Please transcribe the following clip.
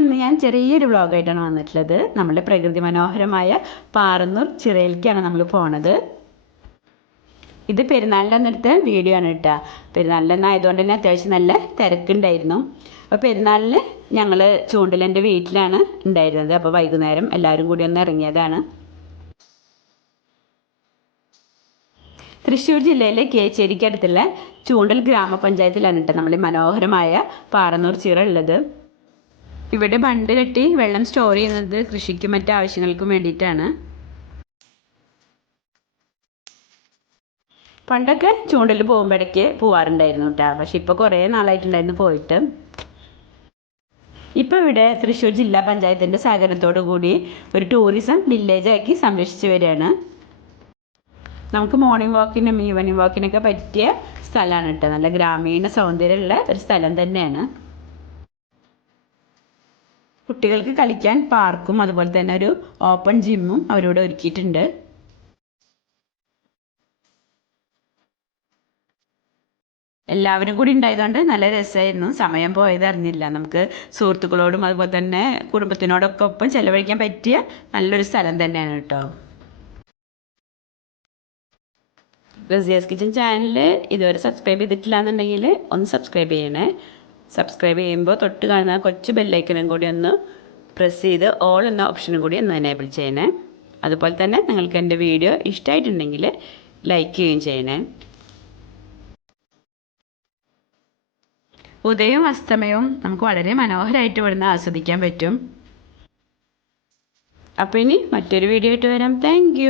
ഇന്ന് ഞാൻ ചെറിയൊരു വ്ളോഗായിട്ടാണ് വന്നിട്ടുള്ളത്. നമ്മുടെ പ്രകൃതി മനോഹരമായ പാറന്നൂർ ചിറയിലേക്കാണ് നമ്മൾ പോണത്. ഇത് പെരുന്നാളിന്റെ അന്നെടുത്ത വീഡിയോ ആണ് കേട്ടോ. പെരുന്നാളിന്റെ അന്ന് ആയതുകൊണ്ട് തന്നെ അത്യാവശ്യം നല്ല തിരക്കുണ്ടായിരുന്നു. അപ്പോൾ പെരുന്നാളിന് ഞങ്ങൾ ചൂണ്ടലെന്റെ വീട്ടിലാണ് ഉണ്ടായിരുന്നത്. അപ്പോൾ വൈകുന്നേരം എല്ലാവരും കൂടി ഒന്ന് ഇറങ്ങിയതാണ്. തൃശ്ശൂർ ജില്ലയിലെ കേച്ചേരിക്കടുത്തുള്ള ചൂണ്ടൽ ഗ്രാമപഞ്ചായത്തിലാണ് കേട്ടോ നമ്മൾ മനോഹരമായ പാറന്നൂർ ചിറ ഉള്ളത്. ഇവിടെ ബണ്ട് കെട്ടി വെള്ളം സ്റ്റോർ ചെയ്യുന്നത് കൃഷിക്കും മറ്റു ആവശ്യങ്ങൾക്കും വേണ്ടിയിട്ടാണ്. പണ്ടൊക്കെ ചൂണ്ടൽ പോകുമ്പോഴേക്ക് പോവാറുണ്ടായിരുന്നു കേട്ടോ പക്ഷെ ഇപ്പോൾ കുറേ നാളായിട്ടുണ്ടായിരുന്നു പോയിട്ട്. ഇപ്പോൾ ഇവിടെ തൃശ്ശൂർ ജില്ലാ പഞ്ചായത്തിന്റെ സഹകരണത്തോടു കൂടി ഒരു ടൂറിസം വില്ലേജാക്കി സംരക്ഷിച്ചു വരികയാണ്. നമുക്ക് മോർണിംഗ് വാക്കിനും ഈവനിങ് വാക്കിനൊക്കെ പറ്റിയ സ്ഥലമാണ് കേട്ടോ നല്ല ഗ്രാമീണ സൗന്ദര്യമുള്ള ഒരു സ്ഥലം തന്നെയാണ്. കുട്ടികൾക്ക് കളിക്കാൻ പാർക്കും അതുപോലെ തന്നെ ഒരു ഓപ്പൺ ജിമ്മും അവരോട് ഒരുക്കിയിട്ടുണ്ട്. എല്ലാവരും കൂടി ഉണ്ടായതുകൊണ്ട് നല്ല രസമായിരുന്നു. സമയം പോയത് അറിഞ്ഞില്ല. നമുക്ക് സുഹൃത്തുക്കളോടും അതുപോലെ തന്നെ കുടുംബത്തിനോടൊക്കെ ഒപ്പം ചെലവഴിക്കാൻ പറ്റിയ നല്ലൊരു സ്ഥലം തന്നെയാണ് കേട്ടോ. റസിയാസ് കിച്ചൻ ചാനൽ ഇതുവരെ സബ്സ്ക്രൈബ് ചെയ്തിട്ടില്ല എന്നുണ്ടെങ്കിൽ ഒന്ന് സബ്സ്ക്രൈബ് ചെയ്യണേ. സബ്സ്ക്രൈബ് ചെയ്യുമ്പോൾ തൊട്ട് കാണുന്ന കൊച്ച് ബെല്ലൈക്കനും കൂടി ഒന്ന് പ്രസ് ചെയ്ത് ഓൾ എന്ന ഓപ്ഷനും കൂടി ഒന്ന് എനേബിൾ ചെയ്യണേ. അതുപോലെ തന്നെ നിങ്ങൾക്ക് എന്റെ വീഡിയോ ഇഷ്ടമായിട്ടുണ്ടെങ്കിൽ ലൈക്ക് ചെയ്യുകയും ചെയ്യണേ. ഉദയവും അസ്തമയവും നമുക്ക് വളരെ മനോഹരമായിട്ട് ഇവിടുന്ന് ആസ്വദിക്കാൻ പറ്റും. അപ്പോൾ ഇനി മറ്റൊരു വീഡിയോ ആയിട്ട് വരാം. താങ്ക്